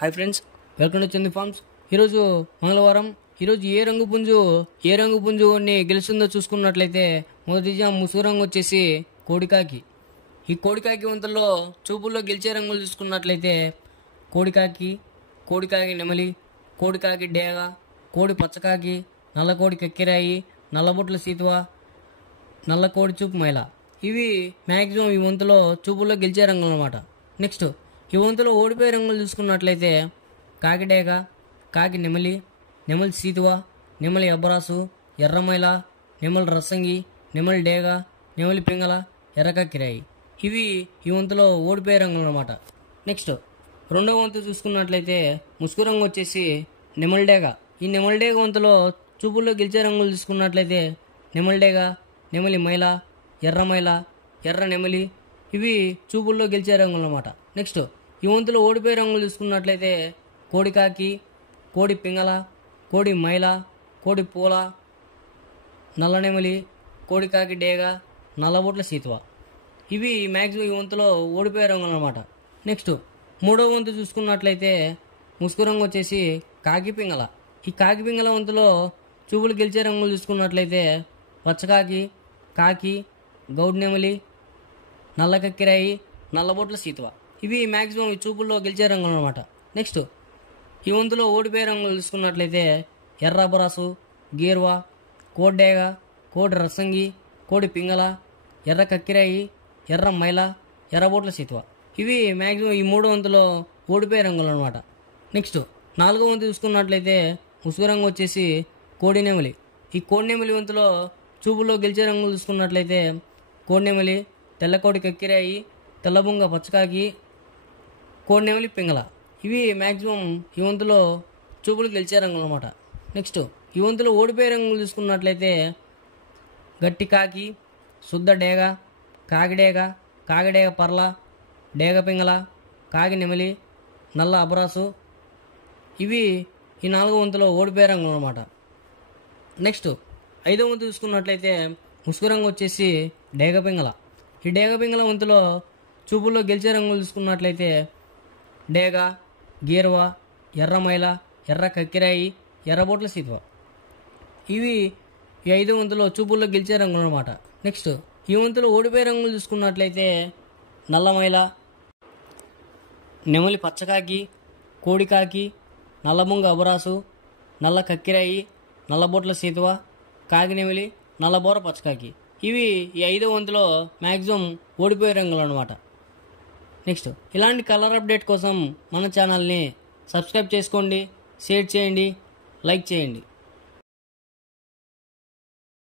Hi friends, welcome to Chandi farms. ఈరోజు మంగళవారం. ఈరోజు ఏ రంగు పుంజు గెలుస్తుందో చూసుకున్నట్లయితే మొదటిగా ముసుగు రంగు వచ్చేసి కోడికాకి. ఈ కోడికాకి వంతల్లో చూపుల్లో గెలిచే రంగులు చూసుకున్నట్లయితే కోడికాకి నెమలి, కోడికాకి డేగ, కోడి పచ్చకాకి, నల్ల కోడి కక్కిరాయి, నల్లబొట్ల సీతువ, నల్ల కోడి చూపు మైల. ఇవి మ్యాక్సిమం ఈ వంతులో చూపుల్లో గెలిచే రంగులు అనమాట. నెక్స్ట్ ఈ వంతులో ఓడిపోయే రంగులు చూసుకున్నట్లయితే కాకి డేగ, కాకి నెమలి, నెమలి సీతువ, నెమలి అబ్బరాసు, ఎర్రమైల, నెమలి రసంగి, నెమలి డేగ, నెమలి పింగళ, ఎర్రకక్కిరాయి. ఇవి ఈ వంతులో ఓడిపోయే రంగులు అనమాట. నెక్స్ట్ రెండవ వంతు చూసుకున్నట్లయితే ముసుగు రంగు వచ్చేసి నెమలి డేగ. ఈ నెమలి డేగ వంతులో చూపుల్లో గెలిచే రంగులు చూసుకున్నట్లయితే నెమలి డేగ, నెమలి మైల, ఎర్రమైల, ఎర్ర నెమలి. ఇవి చూపుల్లో గెలిచే రంగులు అనమాట. నెక్స్ట్ ఈ వంతులో ఓడిపోయే రంగులు చూసుకున్నట్లయితే కోడికాకి, కోడి పింగళ, కోడి మైల, కోడి పూల, నల్ల నెమలి, కోడికాకి డేగ, నల్లబొట్ల సీతువ. ఇవి మ్యాక్సిమం ఈ వంతులో ఓడిపోయే రంగులు అనమాట. నెక్స్ట్ మూడవ వంతు చూసుకున్నట్లయితే ముసుగు రంగు వచ్చేసి కాకి పింగళ. ఈ కాకి పింగళ వంతులో చూపులు గెలిచే రంగులు చూసుకున్నట్లయితే పచ్చకాకి, కాకి, గౌడ్ నెమలి, నల్ల కక్కిరాయి, నల్లబొట్ల సీతువ. ఇవి మ్యాక్సిమం ఈ చూపుల్లో గెలిచే రంగులు అనమాట. నెక్స్ట్ ఈ వంతులో ఓడిపోయే రంగులు చూసుకున్నట్లయితే ఎర్ర అబ్బరాసు, గీర్వా, కోడి డేగ, కోడి రసంగి, కోడి పింగళ, ఎర్ర కక్కిరాయి, ఎర్ర మైల, ఎర్రబొట్ల సీతువ. ఇవి మ్యాక్సిమం ఈ మూడు వంతులో ఓడిపోయే రంగులు అనమాట. నెక్స్ట్ నాలుగో వంతు చూసుకున్నట్లయితే ముసుగు రంగు వచ్చేసి కోడి నెమలి. ఈ కోడి నెమలి వంతులో చూపుల్లో గెలిచే రంగులు చూసుకున్నట్లయితే కోడి నెమలి, తెల్లకోడి కక్కిరాయి, తెల్లబొంగ పచ్చకాకి, కోడి నెమలి పింగళ. ఇవి మ్యాక్సిమం ఈ వంతులో చూపులు గెలిచే రంగులు అనమాట. నెక్స్ట్ ఈ వంతులో ఓడిపోయే రంగులు చూసుకున్నట్లయితే గట్టి కాకి, శుద్ధ డేగ, కాకిడేగ, కాకిడేగ పర్ల, డేగ పింగళ, కాకి నెమలి, నల్ల అబరాసు. ఇవి ఈ నాలుగో వంతులో ఓడిపోయే రంగులు అనమాట. నెక్స్ట్ ఐదో వంతు చూసుకున్నట్లయితే ముసుగు రంగు వచ్చేసి డేగ పింగళ. ఈ డేగ పింగళ వంతులో చూపుల్లో గెలిచే రంగులు చూసుకున్నట్లయితే డేగ, గీర్వా, ఎర్రమైల, ఎర్ర కక్కిరాయి, ఎర్రబొట్ల సీతువ. ఇవి ఈ ఐదో వంతులో చూపుల్లో గెలిచే రంగులు అనమాట. నెక్స్ట్ ఈ వంతులో ఓడిపోయే రంగులు చూసుకున్నట్లయితే నల్లమైల, నెమలి పచ్చకాకి, కోడికాకి, నల్లబొంగ అబరాసు, నల్ల కక్కిరాయి, నల్లబొట్ల సీతువ, కాకి నెమలి, నల్లబోర పచ్చకాకి. ఇవి ఈ ఐదో వంతులో మ్యాక్సిమం ఓడిపోయే రంగులు అనమాట. నెక్స్ట్ ఇలాంటి కలర్ అప్డేట్ కోసం మన ఛానల్ని సబ్స్క్రైబ్ చేసుకోండి, షేర్ చేయండి, లైక్ చేయండి.